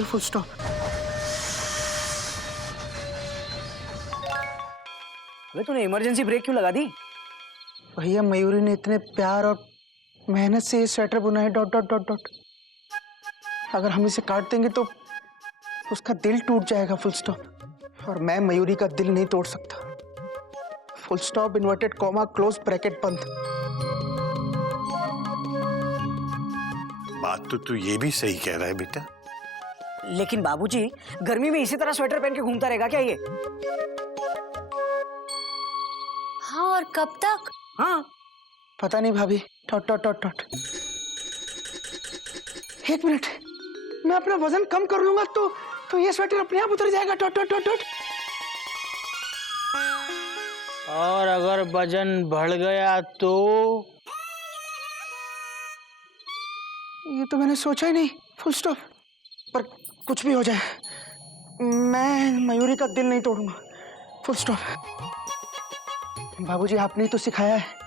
है, full stop. अबे तूने इमरजेंसी ब्रेक क्यों लगा दी? भैया मयूरी ने इतने प्यार और मेहनत से ये स्वेटर बुना है, डॉट डॉट डॉट डॉट। अगर हम इसे काट देंगे तो उसका दिल टूट जाएगा, फुल स्टॉप। और मैं मयूरी का दिल नहीं तोड़ सकता। Full stop, inverted comma, close bracket, बंद। बात तो तू ये भी सही कह रहा है बेटा। लेकिन बाबूजी, गर्मी में इसी तरह स्वेटर पहन के घूमता रहेगा क्या ये? हाँ, और कब तक? हाँ पता नहीं भाभी, डॉट डॉट डॉट डॉट। एक मिनट, मैं अपना वजन कम कर लूंगा तो ये स्वेटर अपने आप उतर जाएगा, डॉट डॉट डॉट डॉट। और अगर वजन बढ़ गया तो? ये तो मैंने सोचा ही नहीं, फुल स्टॉप। पर कुछ भी हो जाए, मैं मयूरी का दिल नहीं तोड़ूंगा, फुल स्टॉप। बाबूजी, आपने ही तो सिखाया है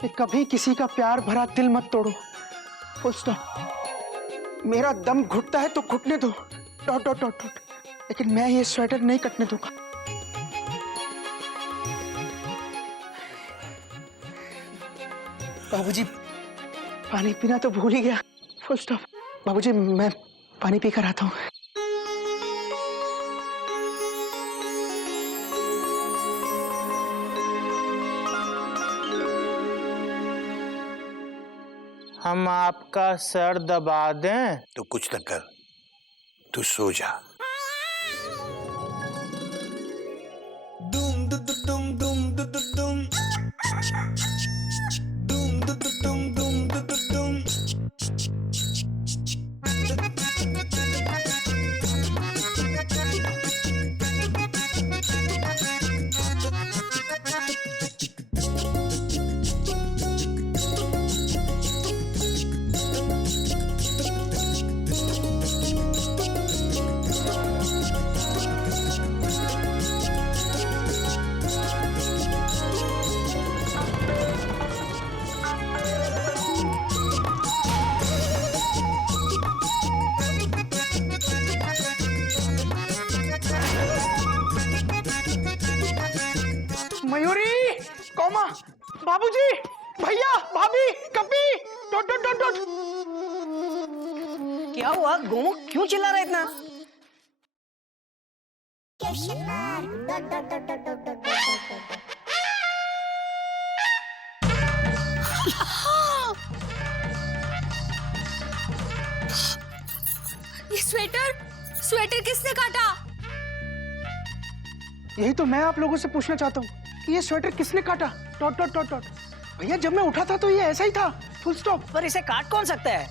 कि कभी किसी का प्यार भरा दिल मत तोड़ो, फुल स्टॉप। मेरा दम घुटता है तो घुटने दो, डॉट डॉट डॉट डॉट। लेकिन मैं ये स्वेटर नहीं कटने दूंगा। बाबूजी, पानी पीना तो भूल ही गया, फुल स्टॉप। बाबूजी, मैं पानी पी कर आता हूँ। हम आपका सर दबा दें? तो कुछ न कर, तू सो जा। मयूरी, कॉमा, बाबूजी, भैया, भाभी, कपी, डॉट डॉट डॉट डॉट। क्या हुआ गोमू, क्यों चिल्ला रहा है इतना? ये स्वेटर किसने काटा? यही तो मैं आप लोगों से पूछना चाहता हूँ कि ये स्वेटर किसने काटा, डॉट डॉट डॉट डॉट। भैया, जब मैं उठा था तो ये ऐसा ही था, फुल स्टॉप। पर इसे काट कौन सकता है?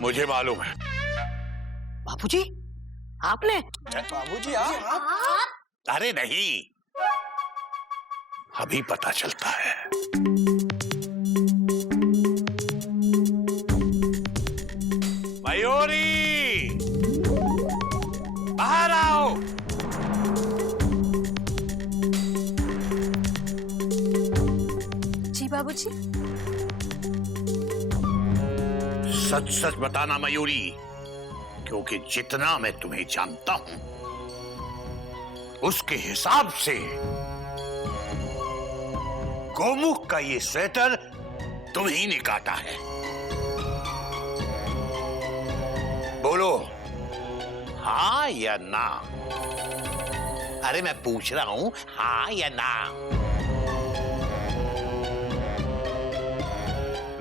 मुझे मालूम है। बाबूजी, आपने? बाबूजी, आप? अरे नहीं, अभी पता चलता है। मयूरी, बाहर आओ। जी बाबूजी। सच सच बताना मयूरी, क्योंकि जितना मैं तुम्हें जानता हूं उसके हिसाब से गोमुख का ये स्वेटर तुम ही ने काटा है। बोलो हाँ या ना? अरे मैं पूछ रहा हूं, हाँ या ना?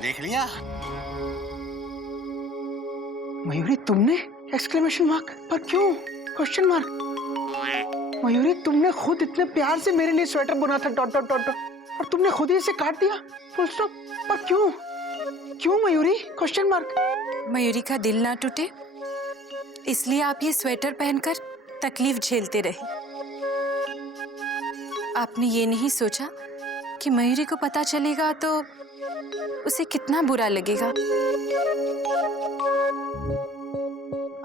देख लिया? मयूरी, तुमने? Exclamation mark. पर क्यों? Question mark. मयूरी, तुमने खुद इतने प्यार से मेरे लिए स्वेटर बुना था, डॉट डॉट डॉट डॉट, और तुमने खुद ही इसे काट दिया, फुल स्टॉप। पर क्यों? क्यों मयूरी? Question mark. मयूरी का दिल ना टूटे इसलिए आप ये स्वेटर पहनकर तकलीफ झेलते रहे। आपने ये नहीं सोचा कि मयूरी को पता चलेगा तो उसे कितना बुरा लगेगा।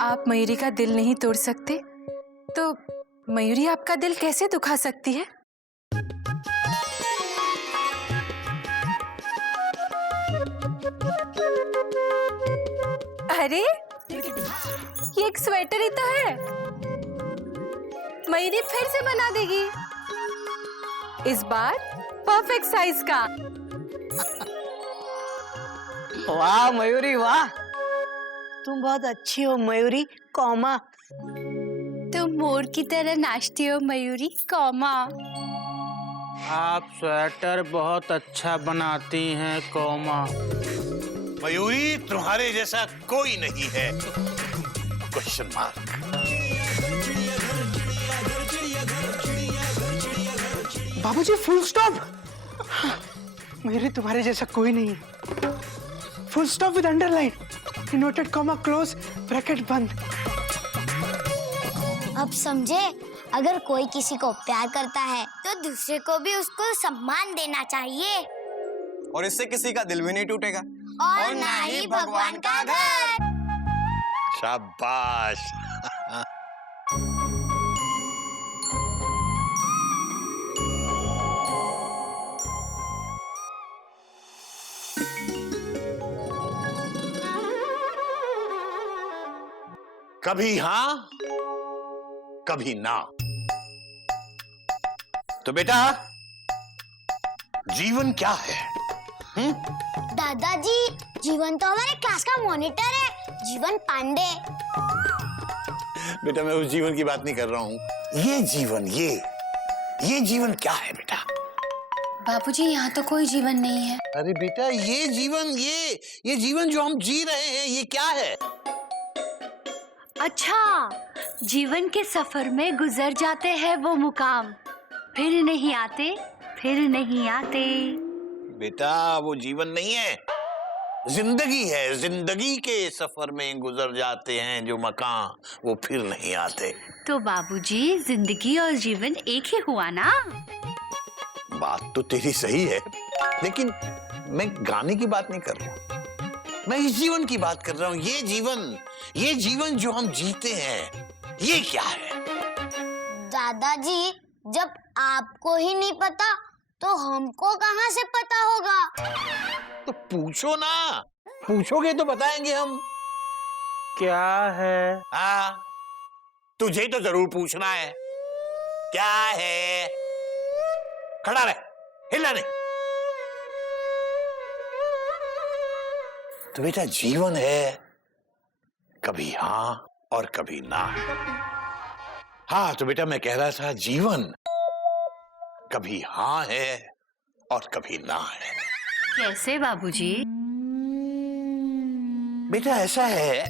आप मयूरी का दिल नहीं तोड़ सकते तो मयूरी आपका दिल कैसे दुखा सकती है? अरे ये एक स्वेटर ही तो है। मयूरी फिर से बना देगी, इस बार परफेक्ट साइज का। वाह मयूरी वाह, तुम बहुत अच्छी हो मयूरी कौमा। तुम मोर की तरह नाचती हो मयूरी कौमा। आप स्वेटर बहुत अच्छा बनाती हैं कौमा। मयूरी तुम्हारे जैसा कोई नहीं है। Question mark. बाबूजी फुल स्टॉप। मेरे तुम्हारे जैसा कोई नहीं है। Full stop with underline, inverted comma, close bracket बंद। अब समझे, अगर कोई किसी को प्यार करता है तो दूसरे को भी उसको सम्मान देना चाहिए, और इससे किसी का दिल भी नहीं टूटेगा, और ना ही भगवान का घर। शाबाश। कभी हाँ कभी ना। तो बेटा जीवन क्या है? दादाजी, जीवन तो हमारे क्लास का मॉनिटर है, जीवन पांडे। बेटा मैं उस जीवन की बात नहीं कर रहा हूं। ये जीवन, ये जीवन क्या है बेटा? बाबूजी यहाँ तो कोई जीवन नहीं है। अरे बेटा ये जीवन, ये जीवन जो हम जी रहे हैं, ये क्या है? अच्छा, जीवन के सफर में गुजर जाते हैं वो मुकाम, फिर नहीं आते, फिर नहीं आते। बेटा वो जीवन नहीं है, जिंदगी है। जिंदगी के सफर में गुजर जाते हैं जो मकाम, वो फिर नहीं आते। तो बाबूजी जिंदगी और जीवन एक ही हुआ ना? बात तो तेरी सही है, लेकिन मैं गाने की बात नहीं कर रहा हूँ, मैं इस जीवन की बात कर रहा हूँ। ये जीवन जो हम जीते हैं, ये क्या है? दादाजी, जब आपको ही नहीं पता तो हमको कहाँ से पता होगा? तो पूछो ना, पूछोगे तो बताएंगे हम। क्या है? हाँ तुझे तो जरूर पूछना है, क्या है? खड़ा रहे, हिलना नहीं। तो बेटा जीवन है कभी हाँ और कभी ना। हाँ तो बेटा मैं कह रहा था जीवन कभी हाँ है और कभी ना है। कैसे बाबूजी? बेटा ऐसा है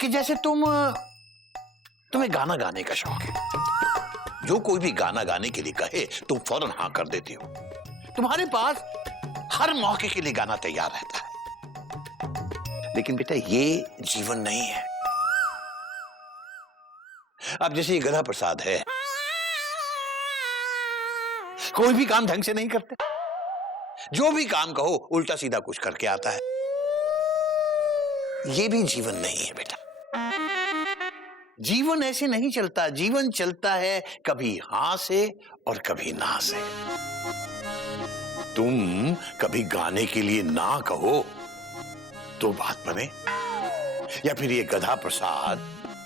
कि जैसे तुम्हें गाना गाने का शौक है, जो कोई भी गाना गाने के लिए कहे तुम फौरन हाँ कर देती हो। तुम्हारे पास हर मौके के लिए गाना तैयार रहता है। लेकिन बेटा ये जीवन नहीं है। अब जैसे ये गधा प्रसाद है, कोई भी काम ढंग से नहीं करते, जो भी काम कहो उल्टा सीधा कुछ करके आता है। ये भी जीवन नहीं है बेटा। जीवन ऐसे नहीं चलता। जीवन चलता है कभी हाँ से और कभी ना से। तुम कभी गाने के लिए ना कहो तो बात बने, या फिर ये गधा प्रसाद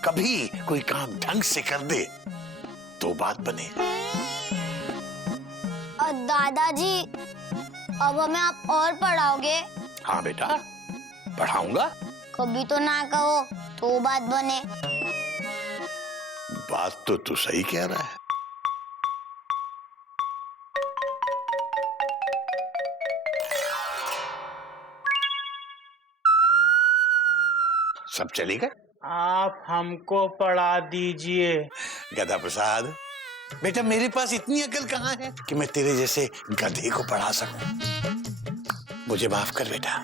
कभी कोई काम ढंग से कर दे तो बात बने। और दादाजी, अब हमें आप और पढ़ाओगे? हाँ बेटा पढ़ाऊंगा। कभी तो ना कहो तो बात बने। बात तो तू सही कह रहा है। सब चलेगा। आप हमको पढ़ा दीजिए। गधा प्रसाद, बेटा मेरे पास इतनी अकल कहाँ है कि मैं तेरे जैसे गधे को पढ़ा सकूं। मुझे माफ कर बेटा।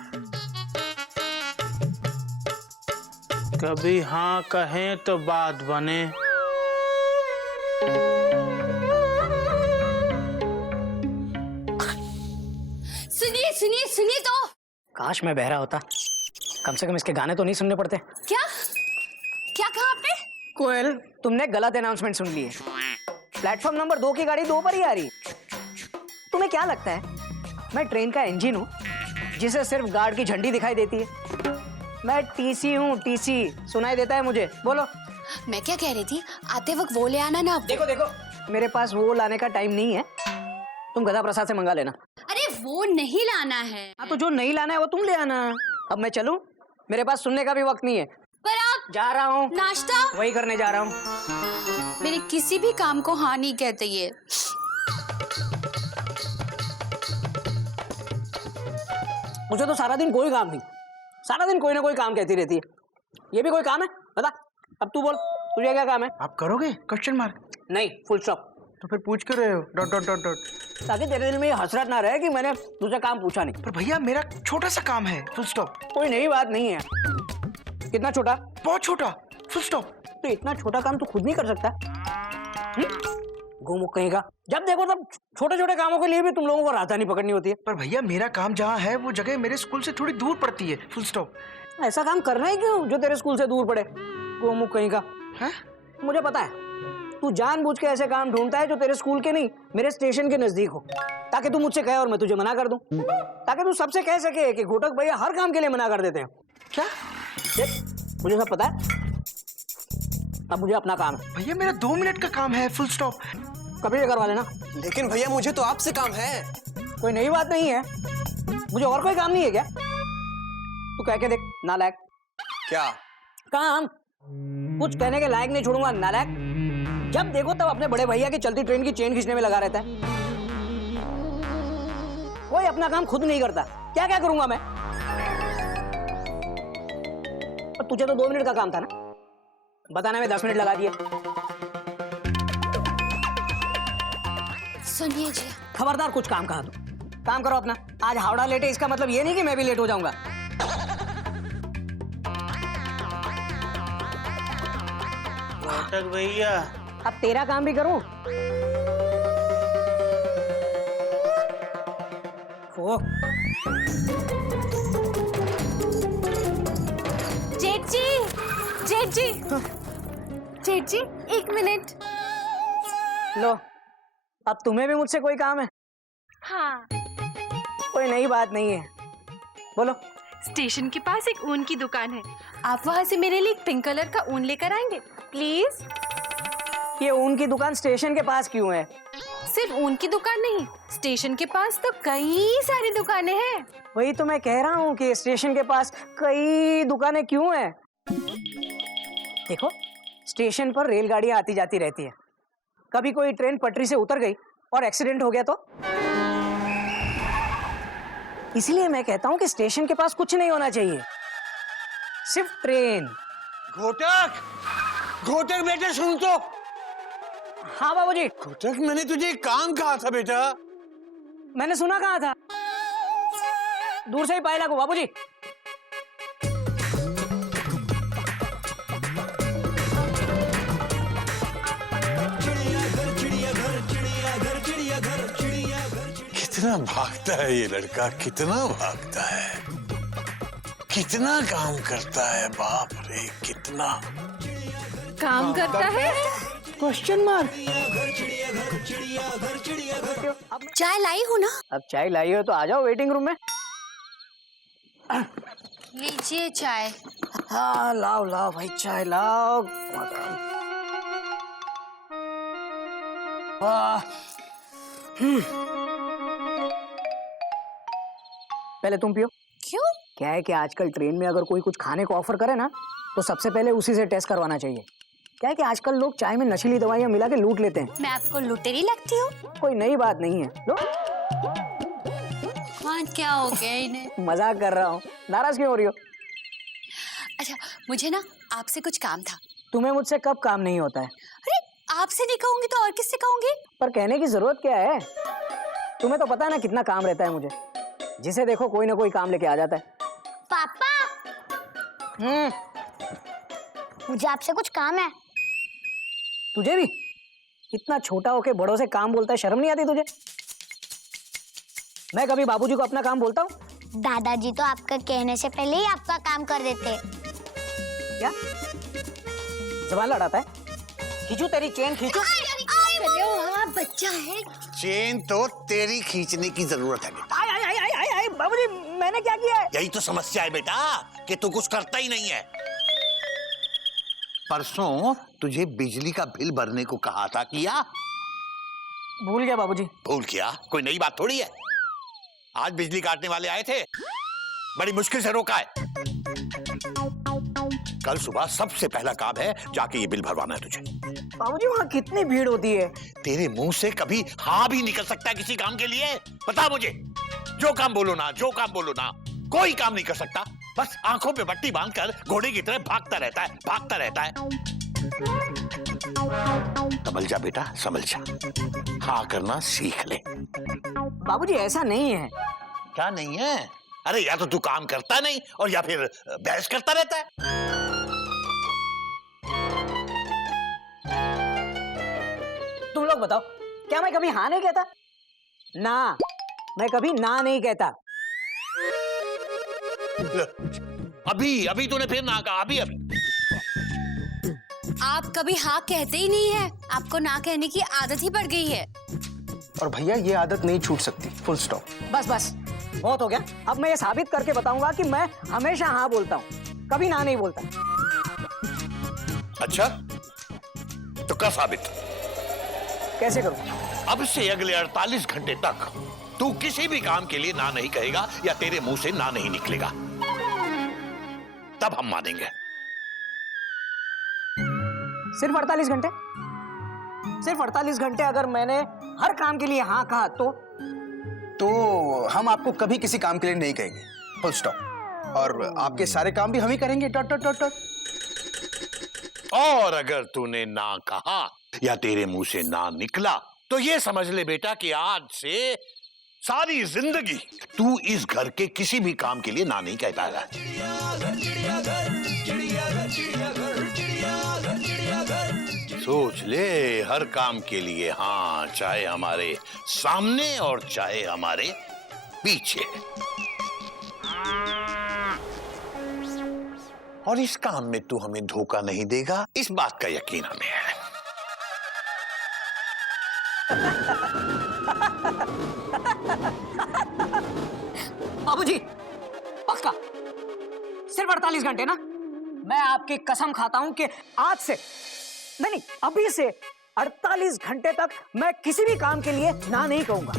कभी हाँ कहें तो बात बने। सुनिए सुनिए सुनिए तो। काश मैं बहरा होता, कम से कम इसके गाने तो नहीं सुनने पड़ते। क्या क्या कहा आपने? कोयल, तुमने गलत अनाउंसमेंट सुन ली है। प्लेटफॉर्म नंबर 2 की गाड़ी 2 पर ही आ रही। तुम्हें क्या लगता है मैं ट्रेन का इंजन हूँ जिसे सिर्फ गार्ड की झंडी दिखाई देती है? मैं टीसी हूँ, टीसी। सुनाई देता है मुझे, बोलो। मैं क्या कह रही थी, आते वक्त वो ले आना ना। देखो देखो, मेरे पास वो लाने का टाइम नहीं है, तुम गधा प्रसाद से मंगा लेना। अरे वो नहीं लाना है। हाँ तो जो नहीं लाना है वो तुम ले आना। अब मैं चलूं? मेरे पास सुनने का भी वक्त नहीं है। पर आप जा रहा हूँ, नाश्ता। वही करने जा रहा हूँ। मेरे किसी भी काम को हाँ नहीं कहते ये। मुझे तो सारा दिन कोई काम नहीं, सारा दिन कोई ना कोई काम कहती रहती है। ये भी कोई काम है? बता, अब तू बोल, तुझे क्या काम है? आप करोगे? Question mark. नहीं, फुल स्टॉप। तो फिर पूछ क्यों रहे हो? Dot dot dot dot. ताकि तेरे दिल में ये हसरत ना रहे कि मैंने तुझे काम पूछा नहीं। पर भैया मेरा छोटा सा काम है, फुल स्टॉप। कोई नई बात नहीं है। कितना छोटा? बहुत छोटा, फुल स्टॉप। तो इतना छोटा काम तू खुद नहीं कर सकता? गोमुख कहीं का। जब देखो तब छोटे छोटे कामों के लिए भी तुम लोगों को राजधानी पकड़नी होती है। पर भैया मेरा काम जहाँ है वो जगह मेरे स्कूल से थोड़ी दूर पड़ती है, फुल स्टॉप। ऐसा काम करना ही क्यों जो तेरे स्कूल से दूर पड़े? गोमुख कहीं का। है? मुझे पता है, तू जानबूझ के ऐसे काम ढूंढता है जो तेरे स्कूल के नहीं, मेरे स्टेशन के नजदीक हो, ताकि तू मुझसे कहे और मैं तुझे मना कर दूं, ताकि तू सबसे कह सके कि घोटक भैया हर काम के लिए मना कर देते हैं। क्या? देख, मुझे सब पता है। अब मुझे अपना काम है। भैया मेरा 2 मिनट का काम है, फुल स्टॉप। कभी करवा लेना। लेकिन भैया मुझे तो आपसे काम है। कोई नई बात नहीं है, मुझे और कोई काम नहीं है क्या? तू कह के देख, नालायक। क्या? काम कुछ कहने के लायक नहीं छोड़ूंगा, नालायक। जब देखो तब अपने बड़े भैया की चलती ट्रेन की चेन खींचने में लगा रहता है। कोई अपना काम खुद नहीं करता, क्या क्या करूंगा मैं? और तुझे तो 2 मिनट का काम था ना, बताने में 10 मिनट लगा दिए। सुनिए जी, खबरदार कुछ काम कहा तू। काम करो अपना। आज हावड़ा लेटे इसका मतलब ये नहीं कि मैं भी लेट हो जाऊंगा। घोटक भैया, अब तेरा काम भी करूं? ओ, जेठ जी, जेठ जी, जेठ जी, 1 मिनट। लो, अब तुम्हें भी मुझसे कोई काम है? हाँ, कोई नई बात नहीं है, बोलो। स्टेशन के पास एक ऊन की दुकान है, आप वहाँ से मेरे लिए एक पिंक कलर का ऊन लेकर आएंगे प्लीज? ये ऊन की दुकान स्टेशन के पास क्यों है? सिर्फ ऊन की दुकान नहीं, स्टेशन के पास तो कई सारी दुकानें हैं। वही तो मैं कह रहा हूँ कि स्टेशन के पास कई दुकानें क्यों हैं? देखो, स्टेशन पर रेलगाड़ियां आती जाती रहती है। कभी कोई ट्रेन पटरी से उतर गई और एक्सीडेंट हो गया तो? इसलिए मैं कहता हूँ कि स्टेशन के पास कुछ नहीं होना चाहिए, सिर्फ ट्रेन। घोटक, घोटक बेटा सुन तो। हाँ बाबूजी। घोटक, मैंने तुझे एक काम कहा था बेटा। मैंने सुना कहा था, दूर से ही पाए लागू बाबूजी। कितना भागता है ये लड़का, कितना भागता है, कितना काम करता है, बाप रे कितना काम करता है? Question mark. चाय लाई हूँ ना? अब चाय लाई हो तो आ जाओ वेटिंग रूम में। लीजिए चाय। हाँ लाओ लाओ भाई, चाय लाओ। वाह, पहले तुम पियो। क्यों? क्या है कि आजकल ट्रेन में अगर कोई कुछ खाने को ऑफर करे ना, तो सबसे पहले उसी से टेस्ट करवाना चाहिए। क्या है कि आजकल लोग चाय में नशीली दवाइयां मिला के लूट लेते हैं। मैं आपको लुटेरी लगती हूँ? कोई नई बात नहीं है। लो, हाँ, क्या हो गया इन्हें? मजाक कर रहा हूँ, नाराज क्यों हो रही हो? अच्छा, मुझे ना आपसे कुछ काम था। तुम्हें मुझसे कब काम नहीं होता है? अरे, आपसे नहीं कहूंगी तो और किससे कहूंगी? पर कहने की जरूरत क्या है? तुम्हें तो पता है ना कितना काम रहता है मुझे, जिसे देखो कोई ना कोई काम लेके आ जाता है। पापा, मुझे आपसे कुछ काम है। तुझे भी? इतना छोटा होके बड़ों से काम बोलता है, शर्म नहीं आती तुझे? मैं कभी बाबूजी को अपना काम बोलता हूँ? दादाजी तो आपका कहने से पहले ही आपका काम कर देते। क्या जबान लड़ाता है? खींचू तेरी चेन, खींचू। बच्चा है। चेन तो तेरी खींचने की जरूरत है बेटा। बाबूजी, मैंने क्या किया है? यही तो समस्या है बेटा कि तू कुछ करता ही नहीं है। परसों तुझे बिजली का बिल भरने को कहा था, किया? भूल गया बाबूजी। भूल किया? कोई नई बात थोड़ी है। आज बिजली काटने वाले आए थे, बड़ी मुश्किल से रोका है। कल सुबह सबसे पहला काम है जाके ये बिल भरवाना है तुझे। बाबूजी वहाँ कितनी भीड़ होती है। तेरे मुंह से कभी हाँ भी निकल सकता है किसी काम के लिए? बता मुझे। जो काम बोलो ना, जो काम बोलो ना, कोई काम नहीं कर सकता। बस आंखों पे पट्टी बांधकर घोड़े की तरह भागता रहता है, भागता रहता है। संभल जा बेटा, संभल जा। हाँ करना सीख ले। बाबूजी ऐसा नहीं है। क्या नहीं है? अरे या तो तू काम करता नहीं और या फिर बहस करता रहता है। तुम लोग बताओ, क्या मैं कभी हाँ नहीं कहता? ना, मैं कभी ना नहीं कहता। अभी तूने फिर ना कहा, अभी। आप कभी हाँ कहते ही नहीं है, आपको ना कहने की आदत ही पड़ गई है। और भैया ये आदत नहीं छूट सकती, फुल स्टॉप। बस बस बहुत हो गया। अब मैं ये साबित करके बताऊंगा कि मैं हमेशा हाँ बोलता हूँ, कभी ना नहीं बोलता। अच्छा तो कर साबित। कैसे करूँ? अब से अगले 48 घंटे तक तू किसी भी काम के लिए ना नहीं कहेगा या तेरे मुंह से ना नहीं निकलेगा, तब हम मानेंगे। सिर्फ 48 घंटे? सिर्फ 48 घंटे अगर मैंने हर काम के लिए हाँ कहा तो हम आपको कभी किसी काम के लिए नहीं कहेंगे, फुल स्टॉप। और आपके सारे काम भी हम ही करेंगे, डॉट डॉट डॉट डॉट। और अगर तूने ना कहा या तेरे मुंह से ना निकला तो ये समझ ले बेटा कि आज से सारी जिंदगी तू इस घर के किसी भी काम के लिए ना नहीं कह पाएगा। सोच ले, हर काम के लिए हाँ, चाहे हमारे सामने और चाहे हमारे पीछे। और इस काम में तू हमें धोखा नहीं देगा, इस बात का यकीन हमें है। बाबूजी पक्का सिर्फ 48 घंटे ना? मैं आपकी कसम खाता हूं कि आज से नहीं, अभी से 48 घंटे तक मैं किसी भी काम के लिए ना नहीं कहूंगा,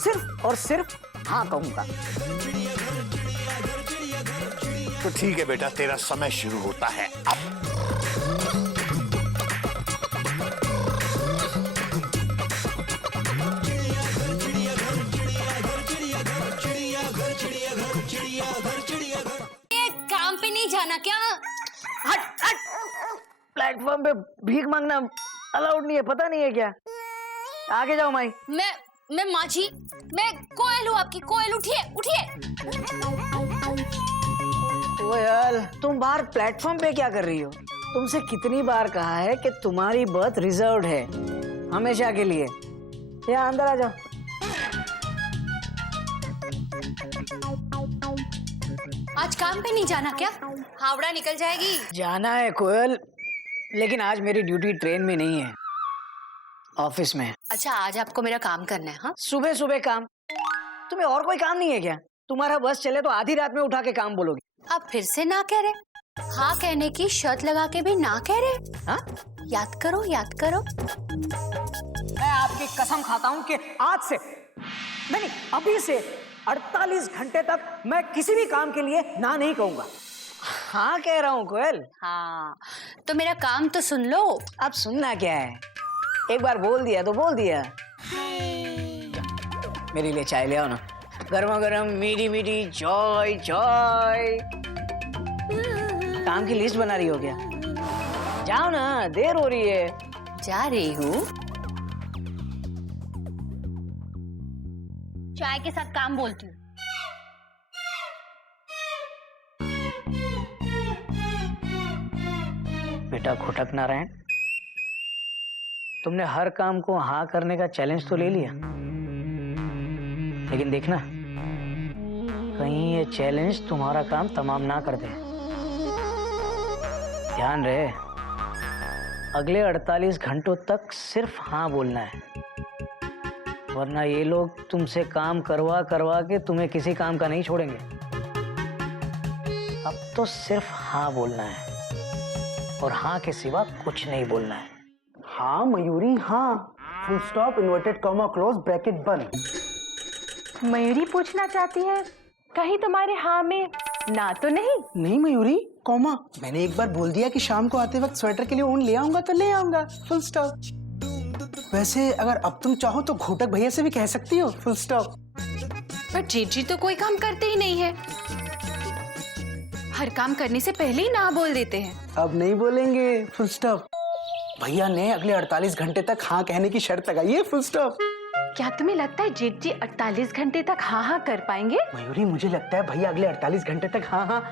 सिर्फ और सिर्फ हाँ कहूंगा। तो ठीक है बेटा, तेरा समय शुरू होता है अब। काम पे नहीं जाना क्या? हट हट, प्लेटफॉर्म पे भीख मांगना अलाउड नहीं है, पता नहीं है क्या? आगे जाओ माई। मैं माँ जी, मैं कोयल हूँ आपकी, कोयल। उठिए उठिए। कोयल, तुम बाहर प्लेटफॉर्म पे क्या कर रही हो? तुमसे कितनी बार कहा है कि तुम्हारी बर्थ रिजर्व्ड है हमेशा के लिए। यहाँ अंदर आ जाओ। आज काम पे नहीं जाना क्या? हावड़ा निकल जाएगी। जाना है कोयल, लेकिन आज मेरी ड्यूटी ट्रेन में नहीं है, ऑफिस में है। अच्छा, आज आपको मेरा काम करना है? हाँ, सुबह सुबह काम? तुम्हें और कोई काम नहीं है क्या? तुम्हारा बस चले तो आधी रात में उठा के काम बोलोगे। आप फिर से ना कह रहे? हाँ कहने की शर्त लगा के भी ना कह रहे? हाँ? याद करो, याद करो। मैं आपकी कसम खाता हूँ कि आज से नहीं, अभी से 48 घंटे तक मैं किसी भी काम के लिए ना नहीं कहूंगा। हाँ कह रहा हूँ कोयल। हाँ, तो मेरा काम तो सुन लो। अब सुनना क्या है? एक बार बोल दिया तो बोल दिया। मेरे लिए चाय ले आओ ना, गर्मा गर्म मीठी मीठी चाय। चाय काम की लिस्ट बना रही हो क्या? जाओ ना, देर हो रही है। जा रही हूँ। चाय के साथ काम बोलती हूँ। बेटा खुटक नारायण, तुमने हर काम को हाँ करने का चैलेंज तो ले लिया, लेकिन देखना कहीं ये चैलेंज तुम्हारा काम तमाम ना कर दे। ध्यान रहे, अगले 48 घंटों तक सिर्फ हाँ बोलना है, वरना ये लोग तुमसे काम करवा करवा के तुम्हें किसी काम का नहीं छोड़ेंगे। अब तो सिर्फ हाँ बोलना है और हाँ के सिवा कुछ नहीं बोलना है। हाँ मयूरी हाँ, full stop, inverted comma, close bracket बंद। मयूरी पूछना चाहती है कहीं तुम्हारे हाँ में ना तो नहीं? नहीं मयूरी, कॉमा, मैंने एक बार बोल दिया कि शाम को आते वक्त स्वेटर के लिए ऊन ले आऊंगा तो ले आऊंगा, फुल स्टॉप। वैसे अगर अब तुम चाहो तो घोटक भैया से भी कह सकती हो, फुल स्टॉप। पर जेठी तो कोई काम करते ही नहीं है, हर काम करने से पहले ही ना बोल देते हैं। अब नहीं बोलेंगे, फुल स्टॉप। भैया ने अगले 48 घंटे तक हाँ कहने की शर्त लगाई है, फुल स्टॉप। क्या तुम्हें लगता है जेठ जी 48 घंटे तक हाँ हाँ कर पाएंगे? मयूरी मुझे लगता है भैया अगले 48 घंटे तक हाँ हाँ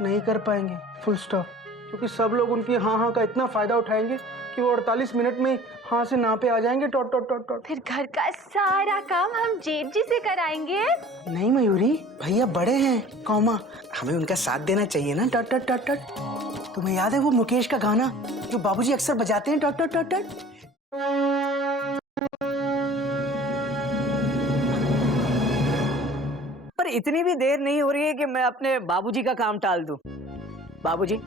नहीं कर पाएंगे, फुल स्टॉप। क्योंकि सब लोग उनकी हाँ हाँ का इतना फायदा उठाएंगे कि वो 48 मिनट में हाँ से ना पे आ जाएंगे, डॉट डॉट डॉट डॉट। फिर घर का सारा काम हम जेठ जी से कराएंगे। नहीं मयूरी, भैया बड़े हैं, कॉमा, हमें उनका साथ देना चाहिए ना, डॉट डॉट डॉट डॉट। तुम्हें याद है वो मुकेश का गाना जो बाबूजी अक्सर बजाते हैं, डॉट डॉट डॉट डॉट? पर इतनी भी देर नहीं हो रही है कि मैं अपने बाबूजी का काम टाल दूं। बाबूजी,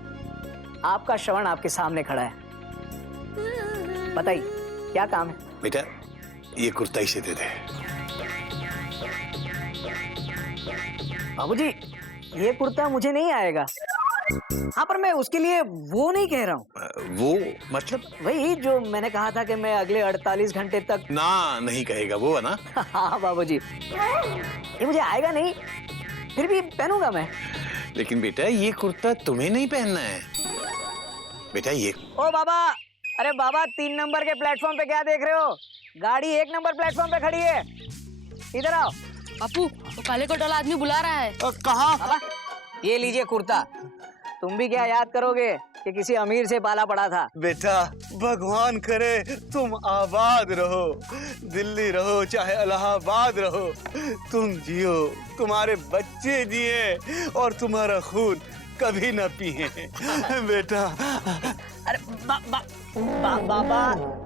आपका श्रवण आपके सामने खड़ा है, बताइए क्या काम है? बेटा ये कुर्ता इसे दे दे। बाबूजी, ये कुर्ता मुझे नहीं आएगा। हाँ, पर मैं उसके लिए वो नहीं कह रहा हूँ। वो मतलब? वही जो मैंने कहा था कि मैं अगले 48 घंटे तक ना नहीं कहेगा वो है ना? हाँ बाबूजी, ये मुझे आएगा नहीं, फिर भी पहनूंगा मैं। लेकिन बेटा ये कुर्ता तुम्हें नहीं पहनना है बेटा। ये ओ बाबा, अरे बाबा 3 नंबर के प्लेटफॉर्म पे क्या देख रहे हो? गाड़ी 1 नंबर प्लेटफॉर्म पे खड़ी है, इधर आओ। बापू, वो काले कोट वाला आदमी बुला रहा है। कहाँ? बाबा ये लीजिए कुर्ता। तुम भी क्या याद करोगे कि किसी अमीर से पाला पड़ा था? बेटा भगवान करे तुम आबाद रहो, दिल्ली रहो चाहे इलाहाबाद रहो, तुम जियो, तुम्हारे बच्चे जिए और तुम्हारा खून कभी न पिए बेटा। अरे बाबा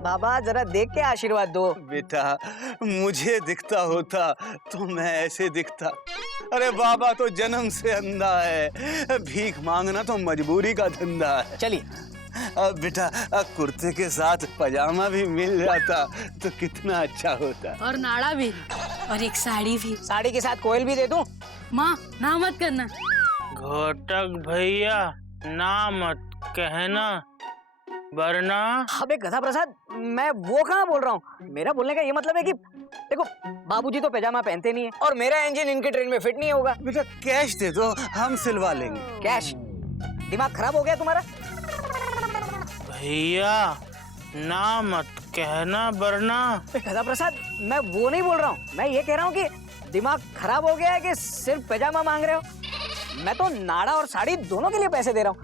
बाबा जरा देख के आशीर्वाद दो। बेटा मुझे दिखता होता तो मैं ऐसे दिखता। अरे बाबा तो जन्म से अंधा है, भीख मांगना तो मजबूरी का धंधा है। चलिए बेटा कुर्ते के साथ पजामा भी मिल जाता तो कितना अच्छा होता। और नाड़ा भी, और एक साड़ी भी। साड़ी के साथ कोयल भी दे दूं? माँ ना मत करना। घोटक भैया ना मत कहना वरना। अबे गधा प्रसाद, मैं वो कहाँ बोल रहा हूँ। मेरा बोलने का ये मतलब है कि देखो बाबूजी तो पैजामा पहनते नहीं है और मेरा इंजन इनके ट्रेन में फिट नहीं होगा। बेटा कैश दे दो, हम सिलवा लेंगे। कैश? दिमाग खराब हो गया तुम्हारा? भैया ना मत कहना वरना। गधा प्रसाद, मैं वो नहीं बोल रहा हूँ, मैं ये कह रहा हूँ कि दिमाग खराब हो गया है कि सिर्फ पैजामा मांग रहे हो? मैं तो नाड़ा और साड़ी दोनों के लिए पैसे दे रहा हूँ।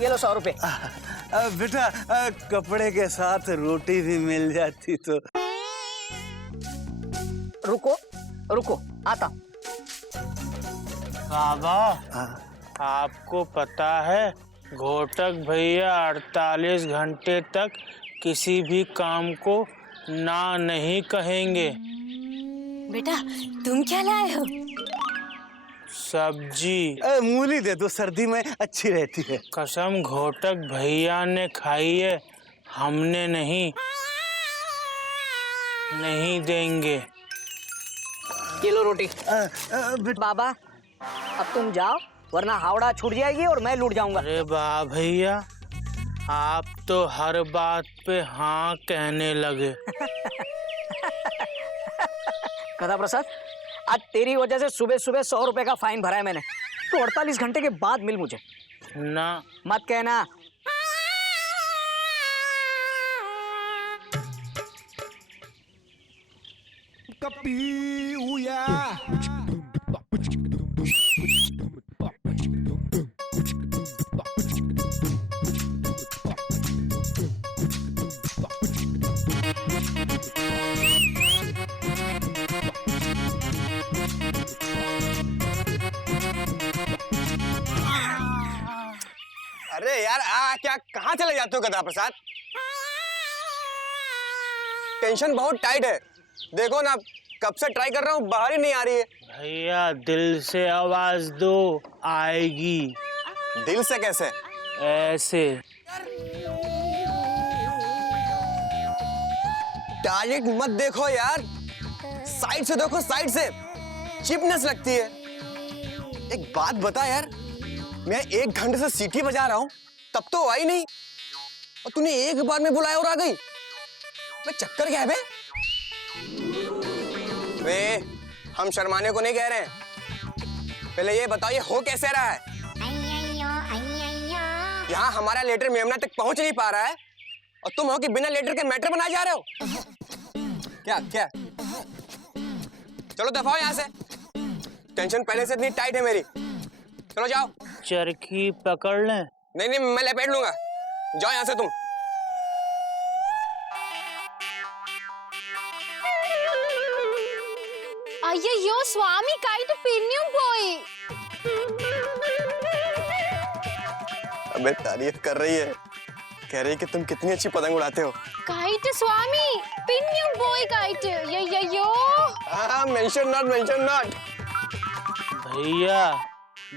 ये लो 100 रुपए। बेटा कपड़े के साथ रोटी भी मिल जाती तो। रुको रुको, आता हूँ। बाबा आपको पता है घोटक भैया 48 घंटे तक किसी भी काम को ना नहीं कहेंगे। बेटा तुम क्या लाए हो? सब्जी। मूली दे दो, सर्दी में अच्छी रहती है। कसम घोटक भैया ने खाई है, हमने नहीं। नहीं देंगे। ये लो रोटी। बाबा अब तुम जाओ वरना हावड़ा छूट जाएगी और मैं लूट जाऊंगा। अरे वाह भैया, आप तो हर बात पे हाँ कहने लगे। गधा प्रसाद, आज तेरी वजह से सुबह सुबह 100 रुपए का फाइन भरा है मैंने, तो 48 घंटे के बाद मिल मुझे। ना मत कहना। अरे यार क्या कहाँ चले जाते हो गधा प्रसाद? टेंशन बहुत टाइट है। देखो ना, कब से ट्राई कर रहा हूँ, बाहर ही नहीं आ रही है। भैया दिल से आवाज दो, आएगी। दिल से कैसे? ऐसे। डायरेक्ट मत देखो यार, साइड से देखो, साइड से। चिपनेस लगती है। एक बात बता यार, मैं 1 घंटे से सीटी बजा रहा हूँ, तब तो आई नहीं, और तूने एक बार में बुलाया और आ गई। मैं चक्कर क्या है बे? हम शर्माने को नहीं कह रहे हैं। पहले ये बताओ, ये हो कैसे रहा है? यहाँ हमारा लेटर मेमना तक पहुंच नहीं पा रहा है, और तुम हो कि बिना लेटर के मैटर बनाए जा रहे हो। क्या क्या? चलो दफा हो यहाँ से। टेंशन पहले से इतनी टाइट है मेरी। चलो जाओ। चरखी पकड़ लें? नहीं नहीं, मैं लपेट लूंगा। जाओ यहाँ से तुम। అయ్యయ్యో స్వామి కైట్ పిన్యం పోయి अबे तारीफ कर रही है, कह रही है कि तुम कितनी अच्छी पतंग उड़ाते हो। కైట్ స్వామి పిన్యం పోయి కైట్ అయ్యయ్యో हाँ, मेंशन नॉट। भैया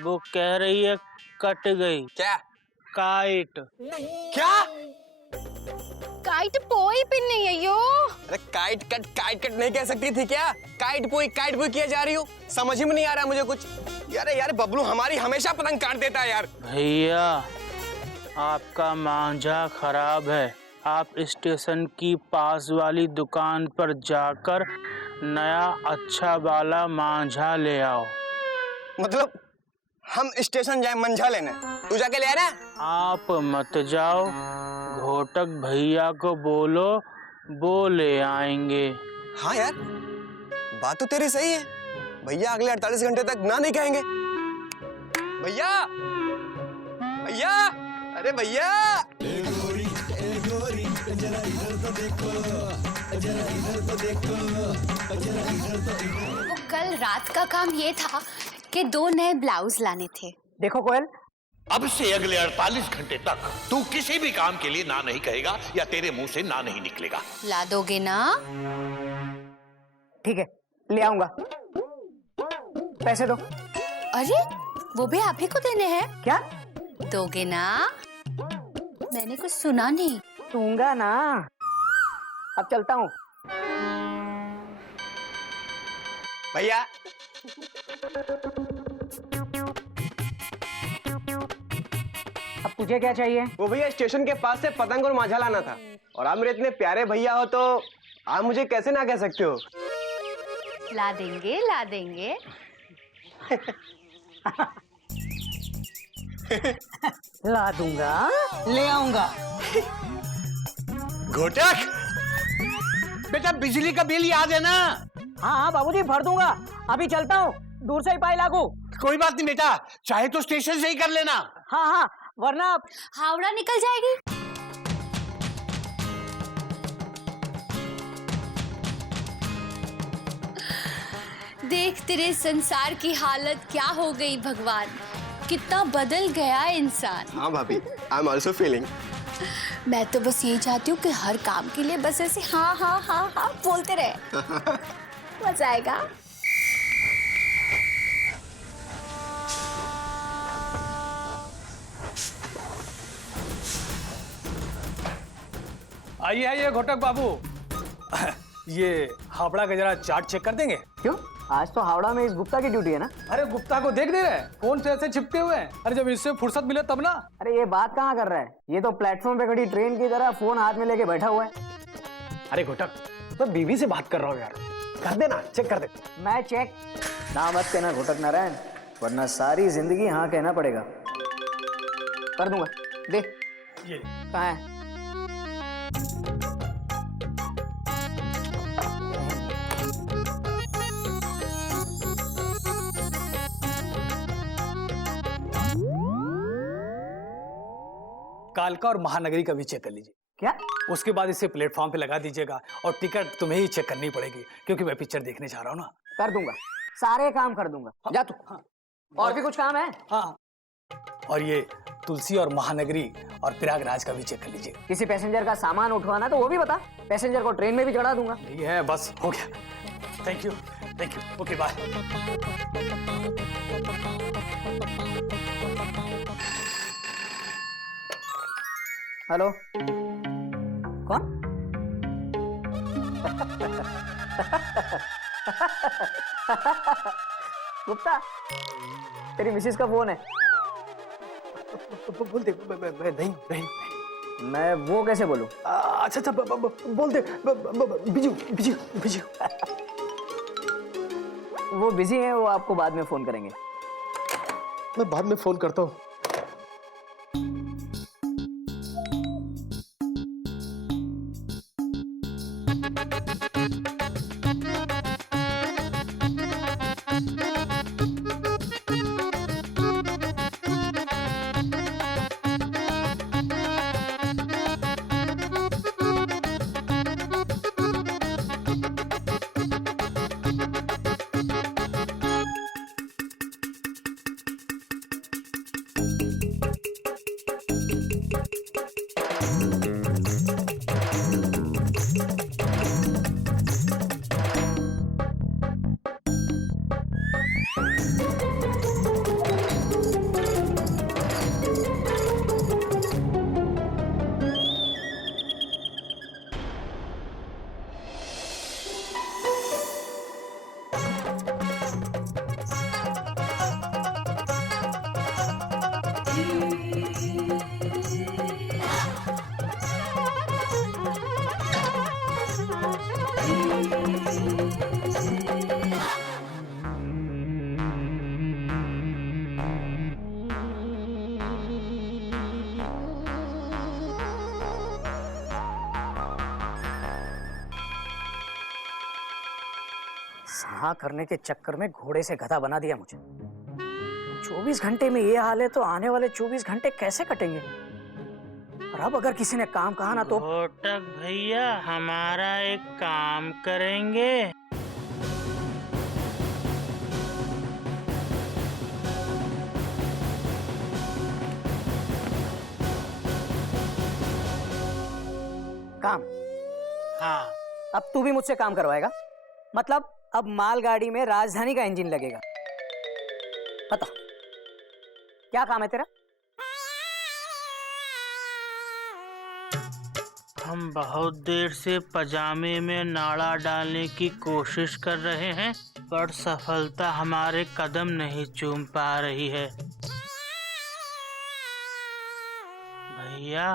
वो कह रही है कट गई। क्या? काइट। क्या? కైట్ పోయి పిన్ని అయ్యో अरे काइट कट नहीं कह सकती थी क्या? काइट पुई किया जा रही हो, समझ ही में नहीं आ रहा मुझे कुछ। यार बबलू हमारी हमेशा पतंग काट देता है यार। भैया आपका मांझा खराब है, आप स्टेशन की पास वाली दुकान पर जाकर नया अच्छा वाला मांझा ले आओ। मतलब हम स्टेशन जाए मंझा लेने, तू जाके ले आना। आप मत जाओ, घोटक भैया को बोलो, वो ले आएंगे। हाँ यार, बात तो तेरी सही है। भैया अगले 48 घंटे तक ना नहीं कहेंगे। भैया भैया, अरे भैया। वो कल रात का काम ये था कि 2 नए ब्लाउज लाने थे। देखो कोयल, अब से अगले 48 घंटे तक तू किसी भी काम के लिए ना नहीं कहेगा या तेरे मुंह से ना नहीं निकलेगा। ला दोगे ना? ठीक है, ले आऊंगा। पैसे दो। अरे वो भी आप ही को देने हैं? क्या? दोगे ना? मैंने कुछ सुना नहीं। दूंगा ना। अब चलता हूँ। भैया अब तुझे क्या चाहिए? वो भैया स्टेशन के पास से पतंग और मांझा लाना था, और आप मेरे इतने प्यारे भैया हो तो आप मुझे कैसे ना कह सकते हो। ला देंगे, ला देंगे। ला दूंगा, ले आऊंगा। घोटक, बेटा बिजली का बिल याद है ना? हाँ बाबूजी, भर दूंगा। अभी चलता हूँ, दूर से ही पाई लागू। कोई बात नहीं बेटा, चाहे तो स्टेशन से ही कर लेना। हाँ, वरना हावड़ा निकल जाएगी। देख तेरे संसार की हालत क्या हो गई भगवान, कितना बदल गया इंसान। हाँ भाभी, आई एम ऑल्सो फीलिंग। मैं तो बस यही चाहती हूँ कि हर काम के लिए बस ऐसे हाँ हाँ हाँ हाँ बोलते रहे। मजा आएगा। आइए आइए घोटक बाबू, ये हावड़ा का जरा चार्ट चेक कर देंगे? क्यों? आज तो हावड़ा में इस गुप्ता की ड्यूटी है ना। अरे गुप्ता को देख नहीं रहे, फोन से ऐसे चिपके हुए हैं। अरे जब इससे फुर्सत मिले तब ना। अरे ये बात कहाँ कर रहा है, ये तो प्लेटफॉर्म पे खड़ी ट्रेन की तरह फोन हाथ में लेके बैठा हुआ है। अरे घोटक, तो बीवी से बात कर रहा हूँ यार, कर देना, चेक कर दे। मैं चेक ना मत कहना घोटक नारायण, वरना सारी जिंदगी हाँ कहना पड़ेगा। कर दूंगा, दे। ये कहाँ है? कालका और महानगरी का भी चेक कर लीजिए। क्या? उसके बाद इसे प्लेटफॉर्म पे लगा दीजिएगा, और टिकट तुम्हें ही चेक करनी पड़ेगी क्योंकि मैं पिक्चर देखने जा रहा हूँ ना। कर दूंगा, सारे काम कर दूंगा। जा तू। हाँ। और भी कुछ काम है? हाँ, और ये तुलसी और महानगरी और प्रयागराज का भी चेक कर लीजिए। किसी पैसेंजर का सामान उठवाना तो वो भी बता, पैसेंजर को ट्रेन में भी चढ़ा दूंगा। नहीं है, बस हो गया। Thank you, okay bye. Hello, कौन? गुप्ता, तेरी मिसेस का फोन है। बोल दे। नहीं। मैं वो कैसे बोलूं? अच्छा बोल दे। बिजू। वो बिजी हैं, वो आपको बाद में फोन करेंगे। मैं बाद में फोन करता हूँ। हाँ करने के चक्कर में घोड़े से गधा बना दिया मुझे। 24 घंटे में ये हाल है तो आने वाले 24 घंटे कैसे कटेंगे? और अब अगर किसी ने काम कहा ना तो। घोटक भैया, हमारा एक काम करेंगे? काम? हाँ। अब तू भी मुझसे काम करवाएगा? मतलब अब मालगाड़ी में राजधानी का इंजन लगेगा। बता क्या काम है तेरा? हम बहुत देर से पजामे में नाड़ा डालने की कोशिश कर रहे हैं, पर सफलता हमारे कदम नहीं चूम पा रही है। भैया,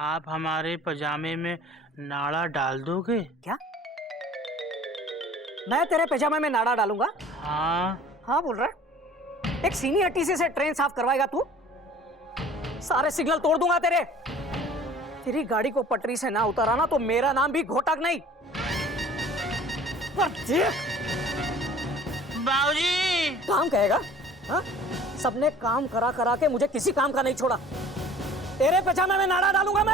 आप हमारे पजामे में नाड़ा डाल दोगे? क्या? मैं तेरे पैजामे में नाड़ा डालूंगा? हाँ बोल रहा है? एक सीनियर टीसी से ट्रेन साफ करवाएगा तू? सारे सिग्नल तोड़ दूंगा तेरे। तेरी गाड़ी को पटरी से ना उतारा ना तो मेरा नाम भी घोटक नहीं। बाबूजी! काम कहेगा? हाँ? सबने काम करा करा के मुझे किसी काम का नहीं छोड़ा। तेरे पैजामे में नाड़ा डालूंगा मैं।